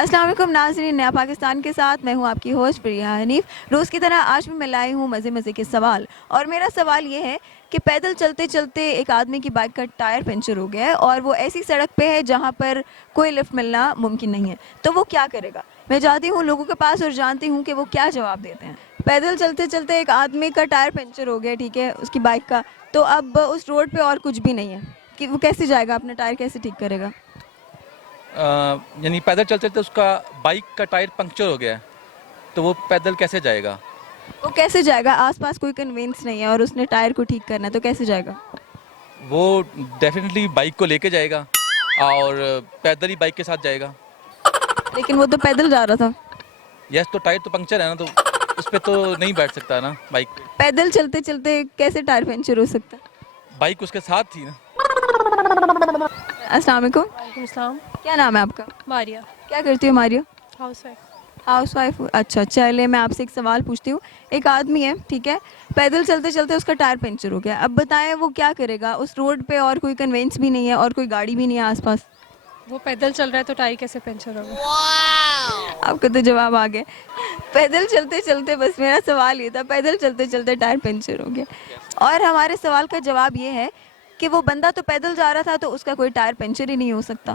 अस्सलाम वालेकुम नाज़रीन, नया पाकिस्तान के साथ मैं हूं आपकी होस्ट प्रिया हनीफ। रोज़ की तरह आज भी मैं लाई हूं मज़े मज़े के सवाल। और मेरा सवाल ये है कि पैदल चलते चलते एक आदमी की बाइक का टायर पंचर हो गया है और वो ऐसी सड़क पे है जहां पर कोई लिफ्ट मिलना मुमकिन नहीं है, तो वो क्या करेगा? मैं जाती हूँ लोगों के पास और जानती हूँ कि वो क्या जवाब देते हैं। पैदल चलते चलते एक आदमी का टायर पंचर हो गया, ठीक है, उसकी बाइक का। तो अब उस रोड पे और कुछ भी नहीं है कि वो कैसे जाएगा, अपना टायर कैसे ठीक करेगा? यानी पैदल चलते चलते उसका बाइक का टायर पंक्चर हो गया है, तो वो पैदल कैसे जाएगा? वो कैसे जाएगा? आसपास कोई कन्वेंस नहीं है और उसने टायर को ठीक करना है, तो कैसे जाएगा? वो डेफिनेटली बाइक को लेके जाएगा और पैदल ही बाइक के साथ जाएगा। लेकिन वो तो पैदल जा रहा था। यस, तो टायर तो पंक्चर है ना, तो उस पर तो नहीं बैठ सकता ना बाइक पे। पैदल चलते चलते कैसे टायर पंचर हो सकता है? बाइक उसके साथ थी ना। अस्सलाम वालेकुम। वालेकुम अस्सलाम। क्या नाम है आपका? मारिया। क्या करती हो Maria? House wife. House wife. अच्छा, चलिए मैं आपसे एक सवाल पूछती हूँ। एक आदमी है, ठीक है, पैदल चलते चलते उसका टायर पंचर हो गया। अब बताएं वो क्या करेगा? उस रोड पे और कोई कन्वेंस भी नहीं है और कोई गाड़ी भी नहीं है आसपास। वो पैदल चल रहा है तो टायर कैसे पंचर होगा? आपको तो जवाब आ गया। पैदल चलते चलते, बस मेरा सवाल ये था, पैदल चलते चलते टायर पंचर हो गया। और हमारे सवाल का जवाब ये है कि वो बंदा तो पैदल जा रहा था, तो उसका कोई टायर पंचर ही नहीं हो सकता।